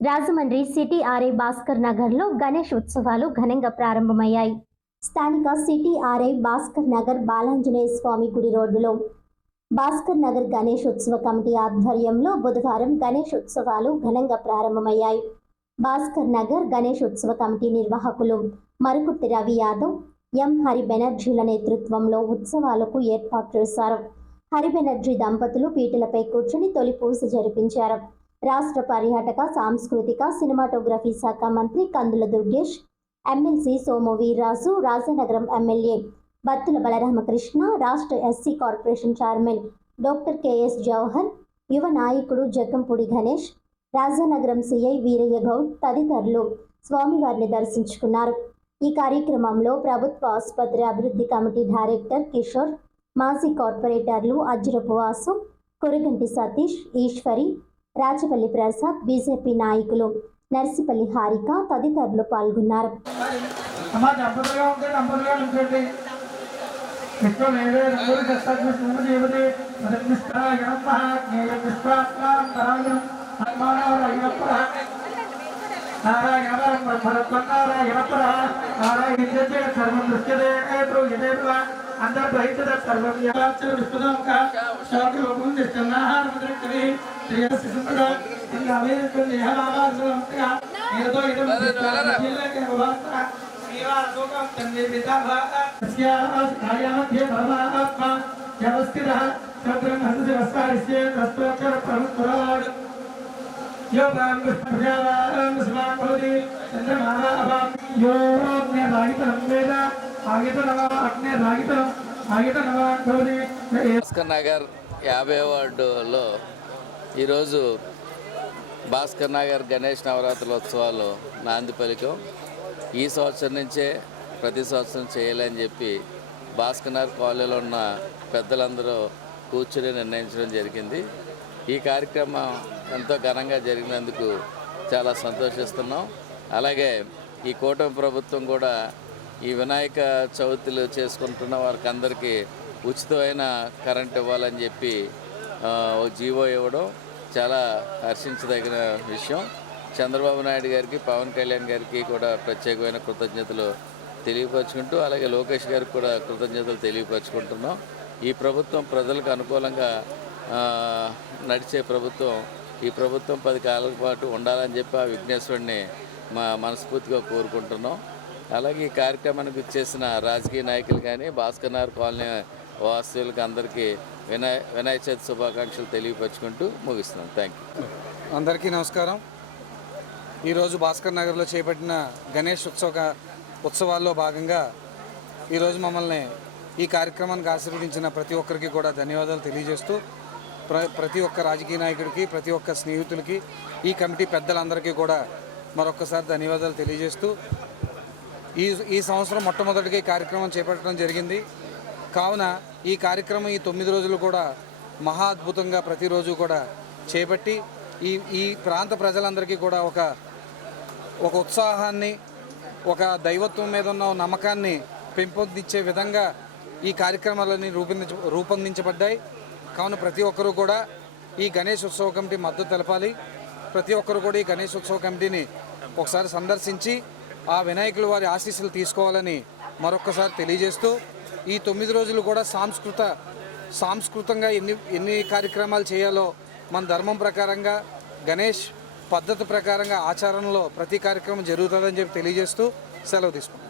Rajahmundry city RI Bhaskar నగర్లో గణేష్ ఉత్సవాలు ఘనంగా ప్రారంభమయ్యాయి. స్థానిక సిటీ ఆర్ఐ భాస్కర్ నగర్ బాలాంజనేయ స్వామి గుడి రోడ్డులో భాస్కర్ నగర్ గణేష్ ఉత్సవ కమిటీ ఆధ్వర్యంలో బుధవారం గణేష్ ఉత్సవాలు ఘనంగా ప్రారంభమయ్యాయి. భాస్కర్ నగర్ గణేష్ ఉత్సవ కమిటీ నిర్వాహకులు మరుకుర్తి రవి యాదవ్, ఎం హరి బెనర్జీల నేతృత్వంలో ఉత్సవాలకు ఏర్పాటు చేశారు. హరి బెనర్జీ దంపతులు పీటలపై కూర్చుని తొలి పూజ జరిపించారు. రాష్ట్ర పర్యాటక, సాంస్కృతిక, సినిమాటోగ్రఫీ శాఖ మంత్రి కందుల దుర్గేష్, ఎమ్మెల్సీ సోము వీర్రాజు, రాజనగరం ఎమ్మెల్యే బత్తుల బలరామకృష్ణ, రాష్ట్ర SC corporation chairman doctor KS Jawahar, యువ నాయకుడు జగ్గంపూడి గణేష్, రాజనగరం సిఐ వీరయ్య గౌడ్ తదితరులు స్వామివారిని దర్శించుకున్నారు. ఈ కార్యక్రమంలో ప్రభుత్వ ఆసుపత్రి అభివృద్ధి కమిటీ డైరెక్టర్ కిషోర్, మాజీ కార్పొరేటర్లు అజ్జరపు వాసు, కొరగంటి సతీష్, ఈశ్వరి, రాజపల్లి ప్రసాద్, బీజేపీ నాయకులు నర్సిపల్లి హారిక తదితరులు పాల్గొన్నారు. భాస్కర్ నగర్ 50వ వార్డులో ఈరోజు భాస్కర్ నగర్ గణేష్ నవరాత్రుల ఉత్సవాలు నాంది పలికం. ఈ సంవత్సరం నుంచే ప్రతి సంవత్సరం చేయాలని చెప్పి భాస్కర్ నగర్ కాలనీలో ఉన్న పెద్దలందరూ కూర్చుని నిర్ణయించడం జరిగింది. ఈ కార్యక్రమం ఎంతో ఘనంగా జరిగినందుకు చాలా సంతోషిస్తున్నాం. అలాగే ఈ కూటమి ప్రభుత్వం కూడా ఈ వినాయక చవితులు చేసుకుంటున్న వారికి అందరికీ ఉచితమైన కరెంట్ ఇవ్వాలని చెప్పి ఒక జీవో ఇవ్వడం చాలా హర్షించదగిన విషయం. చంద్రబాబు నాయుడు గారికి, పవన్ కళ్యాణ్ గారికి కూడా ప్రత్యేకమైన కృతజ్ఞతలు తెలియపరుచుకుంటూ, అలాగే లోకేష్ గారికి కూడా కృతజ్ఞతలు తెలియపరుచుకుంటున్నాం. ఈ ప్రభుత్వం ప్రజలకు అనుకూలంగా నడిచే ప్రభుత్వం. ఈ ప్రభుత్వం 10 కాలాల పాటు ఉండాలని చెప్పి ఆ విఘ్నేశ్వరుడిని మనస్ఫూర్తిగా కోరుకుంటున్నాం. అలాగే ఈ కార్యక్రమానికి ఇచ్చేసిన రాజకీయ నాయకులు కానీ, భాస్కర్ నగర్ కాలనీ వాస్తవులకు అందరికీ వినాయక చవితి శుభాకాంక్షలు తెలియపరుచుకుంటూ ముగిస్తున్నాం. Thank you. అందరికీ నమస్కారం. ఈరోజు భాస్కర్ నగర్లో చేపట్టిన గణేష్ ఉత్సవాల్లో భాగంగా ఈరోజు మమ్మల్ని ఈ కార్యక్రమానికి ఆశీర్వదించిన ప్రతి ఒక్కరికి కూడా ధన్యవాదాలు తెలియజేస్తూ, ప్రతి ఒక్క రాజకీయ నాయకుడికి, ప్రతి ఒక్క స్నేహితులకి, ఈ కమిటీ పెద్దలందరికీ కూడా మరొక్కసారి ధన్యవాదాలు తెలియజేస్తూ, ఈ సంవత్సరం మొట్టమొదటిగా ఈ కార్యక్రమం చేపట్టడం జరిగింది. కావున ఈ కార్యక్రమం ఈ 9 రోజులు కూడా మహా అద్భుతంగా ప్రతిరోజు కూడా చేపట్టి ఈ ప్రాంత ప్రజలందరికీ కూడా ఒక ఉత్సాహాన్ని, ఒక దైవత్వం మీద ఉన్న నమ్మకాన్ని పెంపొందించే విధంగా ఈ కార్యక్రమాలన్నీ రూపొందించబడ్డాయి. కావున ప్రతి ఒక్కరూ కూడా ఈ గణేష్ ఉత్సవ కమిటీ మద్దతు తెలపాలి. ప్రతి ఒక్కరు కూడా ఈ గణేష్ ఉత్సవ కమిటీని ఒకసారి సందర్శించి ఆ వినాయకుల వారి ఆశీస్సులు తీసుకోవాలని మరొక్కసారి తెలియజేస్తూ, ఈ 9 రోజులు కూడా సాంస్కృతంగా ఎన్ని కార్యక్రమాలు చేయాలో మన ధర్మం ప్రకారంగా, గణేష్ పద్ధతి ప్రకారంగా ఆచరణలో ప్రతి కార్యక్రమం జరుగుతుందని చెప్పి తెలియజేస్తూ సెలవు తీసుకుంటాం.